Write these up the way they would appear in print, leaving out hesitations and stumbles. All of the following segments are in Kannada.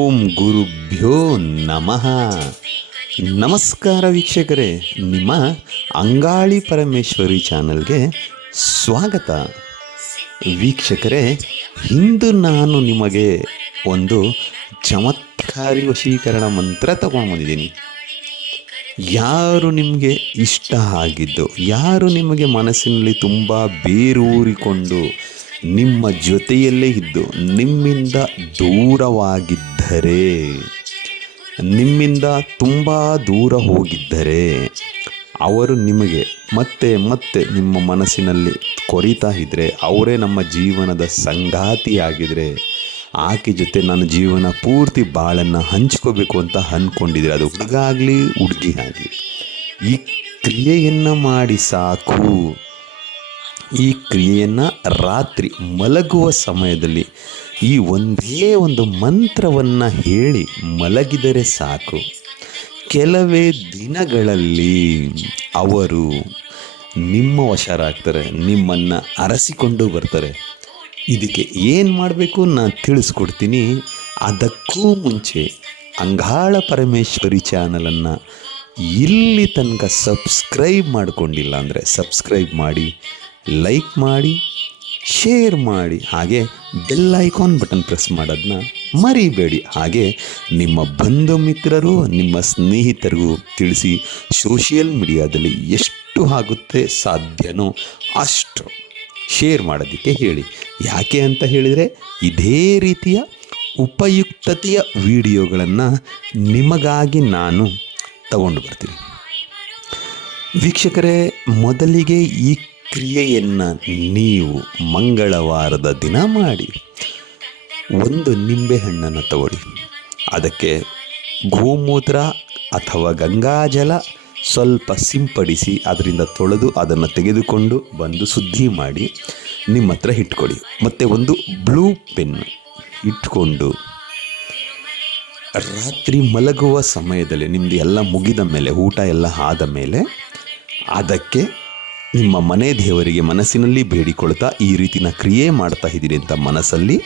ಓಂ ಗುರುಭ್ಯೋ ನಮಃ. ನಮಸ್ಕಾರ ವೀಕ್ಷಕರೇ, ನಿಮ್ಮ ಅಂಗಾಳಿ ಪರಮೇಶ್ವರಿ ಚಾನಲ್ಗೆ ಸ್ವಾಗತ. ವೀಕ್ಷಕರೇ, ಇಂದು ನಾನು ನಿಮಗೆ ಒಂದು ಚಮತ್ಕಾರಿ ವಶೀಕರಣ ಮಂತ್ರ ತಗೊಂಡು ಬಂದಿದ್ದೀನಿ. ಯಾರು ನಿಮಗೆ ಇಷ್ಟ ಆಗಿದ್ದು, ಯಾರು ನಿಮಗೆ ಮನಸ್ಸಿನಲ್ಲಿ ತುಂಬ ಬೇರೂರಿಕೊಂಡು ನಿಮ್ಮ ಜೊತೆಯಲ್ಲೇ ಇದ್ದು ನಿಮ್ಮಿಂದ ದೂರವಾಗಿದ್ದರೆ, ನಿಮ್ಮಿಂದ ತುಂಬ ದೂರ ಹೋಗಿದ್ದರೆ, ಅವರು ನಿಮಗೆ ಮತ್ತೆ ಮತ್ತೆ ನಿಮ್ಮ ಮನಸ್ಸಿನಲ್ಲಿ ಕೊರಿತಾ ಇದ್ದರೆ, ಅವರೇ ನಮ್ಮ ಜೀವನದ ಸಂಗಾತಿಯಾಗಿದ್ದರೆ, ಆಕೆ ಜೊತೆ ನಾನು ಜೀವನ ಪೂರ್ತಿ ಬಾಳನ್ನು ಹಂಚ್ಕೋಬೇಕು ಅಂತ ಅಂದ್ಕೊಂಡಿದ್ರೆ, ಅದು ಹುಡುಗ ಆಗಲಿ ಹುಡುಗಿ ಆಗಲಿ, ಈ ಕ್ರಿಯೆಯನ್ನು ಮಾಡಿ ಸಾಕು. ಈ ಕ್ರಿಯೆಯನ್ನು ರಾತ್ರಿ ಮಲಗುವ ಸಮಯದಲ್ಲಿ ಈ ಒಂದೇ ಒಂದು ಮಂತ್ರವನ್ನು ಹೇಳಿ ಮಲಗಿದರೆ ಸಾಕು. ಕೆಲವೇ ದಿನಗಳಲ್ಲಿ ಅವರು ನಿಮ್ಮ ವಶರಾಗ್ತಾರೆ, ನಿಮ್ಮನ್ನು ಅರಸಿಕೊಂಡು ಬರ್ತಾರೆ. ಇದಕ್ಕೆ ಏನು ಮಾಡಬೇಕು ನಾನು ತಿಳಿಸ್ಕೊಡ್ತೀನಿ. ಅದಕ್ಕೂ ಮುಂಚೆ ಅಂಗಾಳ ಪರಮೇಶ್ವರಿ ಚಾನಲನ್ನು ಇಲ್ಲಿ ತನಕ ಸಬ್ಸ್ಕ್ರೈಬ್ ಮಾಡಿಕೊಂಡಿಲ್ಲ ಅಂದರೆ ಸಬ್ಸ್ಕ್ರೈಬ್ ಮಾಡಿ, ಲೈಕ್ ಮಾಡಿ, ಶೇರ್ ಮಾಡಿ, ಹಾಗೆ ಬೆಲ್ ಐಕಾನ್ ಬಟನ್ ಪ್ರೆಸ್ ಮಾಡೋದನ್ನ ಮರಿಬೇಡಿ. ಹಾಗೆ ನಿಮ್ಮ ಬಂಧು ಮಿತ್ರರು, ನಿಮ್ಮ ಸ್ನೇಹಿತರಿಗೂ ತಿಳಿಸಿ. ಸೋಷಿಯಲ್ ಮೀಡಿಯಾದಲ್ಲಿ ಎಷ್ಟು ಆಗುತ್ತೆ ಸಾಧ್ಯನೋ ಅಷ್ಟು ಶೇರ್ ಮಾಡೋದಕ್ಕೆ ಹೇಳಿ. ಯಾಕೆ ಅಂತ ಹೇಳಿದರೆ, ಇದೇ ರೀತಿಯ ಉಪಯುಕ್ತತೆಯ ವಿಡಿಯೋಗಳನ್ನು ನಿಮಗಾಗಿ ನಾನು ತಗೊಂಡು ಬರ್ತೀನಿ. ವೀಕ್ಷಕರೇ, ಮೊದಲಿಗೆ ಈ ಕ್ರಿಯೆಯನ್ನು ನೀವು ಮಂಗಳವಾರದ ದಿನ ಮಾಡಿ. ಒಂದು ನಿಂಬೆಹಣ್ಣನ್ನು ತಗೊಳ್ಳಿ, ಅದಕ್ಕೆ ಗೋಮೂತ್ರ ಅಥವಾ ಗಂಗಾಜಲ ಸ್ವಲ್ಪ ಸಿಂಪಡಿಸಿ, ಅದರಿಂದ ತೊಳೆದು ಅದನ್ನು ತೆಗೆದುಕೊಂಡು ಬಂದು ಶುದ್ಧಿ ಮಾಡಿ ನಿಮ್ಮ ಹತ್ರ ಇಟ್ಕೊಳ್ಳಿ. ಮತ್ತು ಒಂದು ಬ್ಲೂ ಪೆನ್ ಇಟ್ಕೊಂಡು ರಾತ್ರಿ ಮಲಗುವ ಸಮಯದಲ್ಲಿ ನಿಮ್ಮದು ಎಲ್ಲ ಮುಗಿದ ಮೇಲೆ, ಊಟ ಎಲ್ಲ ಆದ ಮೇಲೆ, ಅದಕ್ಕೆ ನಿಮ್ಮ ಮನೆ ದೇವರಿಗೆ ಮನಸ್ಸಿನಲ್ಲಿ ಬೇಡಿಕೊಳ್ತಾ ಈ ರೀತಿನ ಕ್ರಿಯೆ ಮಾಡ್ತಾ ಇದ್ದೀನಿ ಅಂತ ಮನಸ್ಸಲ್ಲಿ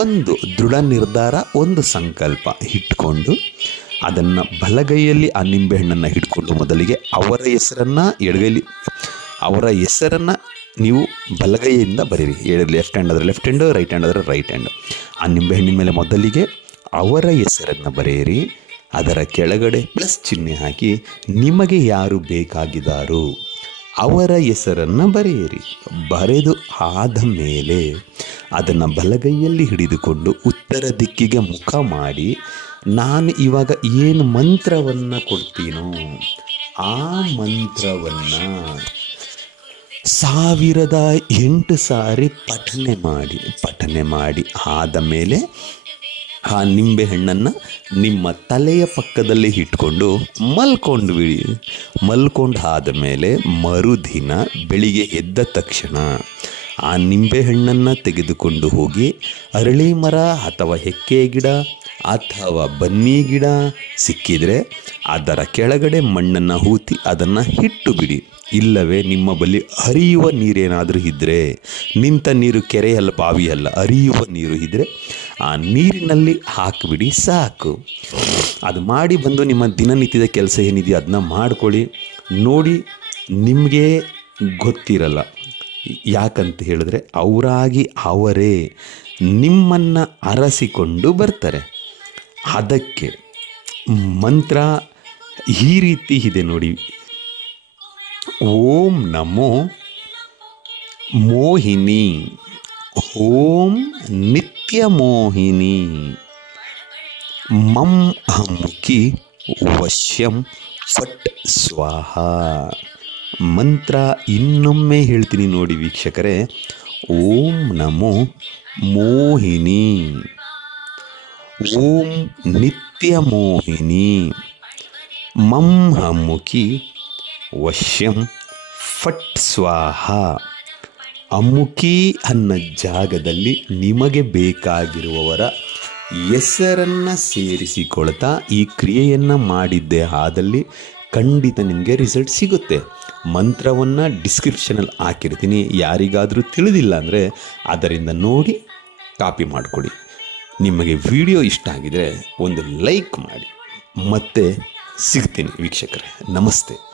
ಒಂದು ದೃಢ ನಿರ್ಧಾರ, ಒಂದು ಸಂಕಲ್ಪ ಇಟ್ಕೊಂಡು ಅದನ್ನು ಬಲಗೈಯಲ್ಲಿ ಆ ನಿಂಬೆಹಣ್ಣನ್ನು ಹಿಡ್ಕೊಂಡು ಮೊದಲಿಗೆ ಅವರ ಹೆಸರನ್ನು ಎಡಗೈಲಿ, ಅವರ ಹೆಸರನ್ನು ನೀವು ಬಲಗೈಯಿಂದ ಬರೀರಿ. ಲೆಫ್ಟ್ ಹ್ಯಾಂಡ್ ಆದರೆ ಲೆಫ್ಟ್ ಹ್ಯಾಂಡು, ರೈಟ್ ಹ್ಯಾಂಡ್ ಆದರೆ ರೈಟ್ ಹ್ಯಾಂಡು. ಆ ನಿಂಬೆಹಣ್ಣಿನ ಮೇಲೆ ಮೊದಲಿಗೆ ಅವರ ಹೆಸರನ್ನು ಬರೆಯಿರಿ. ಅದರ ಕೆಳಗಡೆ ಪ್ಲಸ್ ಚಿಹ್ನೆ ಹಾಕಿ ನಿಮಗೆ ಯಾರು ಬೇಕಾಗಿದ್ದಾರೋ ಅವರ ಹೆಸರನ್ನು ಬರೆಯಿರಿ. ಬರೆದು ಆದ ಮೇಲೆ ಅದನ್ನು ಬಲಗೈಯಲ್ಲಿ ಹಿಡಿದುಕೊಂಡು ಉತ್ತರ ದಿಕ್ಕಿಗೆ ಮುಖ ಮಾಡಿ, ನಾನು ಇವಾಗ ಏನು ಮಂತ್ರವನ್ನು ಕೊಡ್ತೀನೋ ಆ ಮಂತ್ರವನ್ನು 1008 ಸಾರಿ ಪಠನೆ ಮಾಡಿ ಆದ ಮೇಲೆ ಆ ನಿಂಬೆಹಣ್ಣನ್ನು ನಿಮ್ಮ ತಲೆಯ ಪಕ್ಕದಲ್ಲಿ ಇಟ್ಕೊಂಡು ಮಲ್ಕೊಂಡು ಬಿಡಿ. ಮಲ್ಕೊಂಡು ಆದ ಮೇಲೆ ಮರುದಿನ ಬೆಳಿಗ್ಗೆ ಎದ್ದ ತಕ್ಷಣ ಆ ನಿಂಬೆಹಣ್ಣನ್ನು ತೆಗೆದುಕೊಂಡು ಹೋಗಿ ಅರಳಿ ಮರ ಅಥವಾ ಹೆಕ್ಕೆ ಗಿಡ ಅಥವಾ ಬನ್ನಿ ಗಿಡ ಸಿಕ್ಕಿದರೆ ಅದರ ಕೆಳಗಡೆ ಮಣ್ಣನ್ನು ಹೂತಿ ಅದನ್ನು ಇಟ್ಟು ಬಿಡಿ. ಇಲ್ಲವೇ ನಿಮ್ಮ ಬಳಿ ಹರಿಯುವ ನೀರೇನಾದರೂ ಇದ್ದರೆ, ನಿಂತ ನೀರು ಕೆರೆಯಲ್ಲ, ಬಾವಿಯಲ್ಲ, ಹರಿಯುವ ನೀರು ಇದ್ದರೆ ಆ ನೀರಿನಲ್ಲಿ ಹಾಕಿಬಿಡಿ, ಸಾಕು. ಅದು ಮಾಡಿ ಬಂದು ನಿಮ್ಮ ದಿನನಿತ್ಯದ ಕೆಲಸ ಏನಿದೆಯೋ ಅದನ್ನ ಮಾಡ್ಕೊಳ್ಳಿ. ನೋಡಿ, ನಿಮಗೆ ಗೊತ್ತಿರಲ್ಲ. ಯಾಕಂತ ಹೇಳಿದ್ರೆ ಅವರಾಗಿ ಅವರೇ ನಿಮ್ಮನ್ನು ಅರಸಿಕೊಂಡು ಬರ್ತಾರೆ. ಅದಕ್ಕೆ ಮಂತ್ರ ಈ ರೀತಿ ಇದೆ ನೋಡಿ. ಓಂ ನಮೋ ಮೋಹಿನಿ, ಓಂ ನಿತ್ಯ ಮೋಹಿನಿ, ಮಂ ಅಹಮುಖಿ ವಶ್ಯಂ ಫಟ್ ಸ್ವಾಹ. ಮಂತ್ರ ಇನ್ನೊಮ್ಮೆ ಹೇಳ್ತೀನಿ ನೋಡಿ ವೀಕ್ಷಕರೇ. ಓಂ ನಮೋ ಮೋಹಿನಿ, ಓಂ ನಿತ್ಯ ಮೋಹಿನಿ, ಮಂ ಅಹಮುಖಿ ವಶ್ಯಂ ಫಟ್ ಸ್ವಾಹ. ಅಮುಖಿ ಅನ್ನೋ ಜಾಗದಲ್ಲಿ ನಿಮಗೆ ಬೇಕಾಗಿರುವವರ ಹೆಸರನ್ನು ಸೇರಿಸಿಕೊಳ್ತಾ ಈ ಕ್ರಿಯೆಯನ್ನು ಮಾಡಿದ್ದೇ ಆದಲ್ಲಿ ಖಂಡಿತ ನಿಮಗೆ ರಿಸಲ್ಟ್ ಸಿಗುತ್ತೆ. ಮಂತ್ರವನ್ನು ಡಿಸ್ಕ್ರಿಪ್ಷನಲ್ಲಿ ಹಾಕಿರ್ತೀನಿ. ಯಾರಿಗಾದರೂ ತಿಳಿದಿಲ್ಲ ಅಂದರೆ ಅದರಿಂದ ನೋಡಿ ಕಾಪಿ ಮಾಡಿಕೊಡಿ. ನಿಮಗೆ ವಿಡಿಯೋ ಇಷ್ಟ ಆಗಿದರೆ ಒಂದು ಲೈಕ್ ಮಾಡಿ. ಮತ್ತೆ ಸಿಗ್ತೀನಿ ವೀಕ್ಷಕರೇ. ನಮಸ್ತೆ.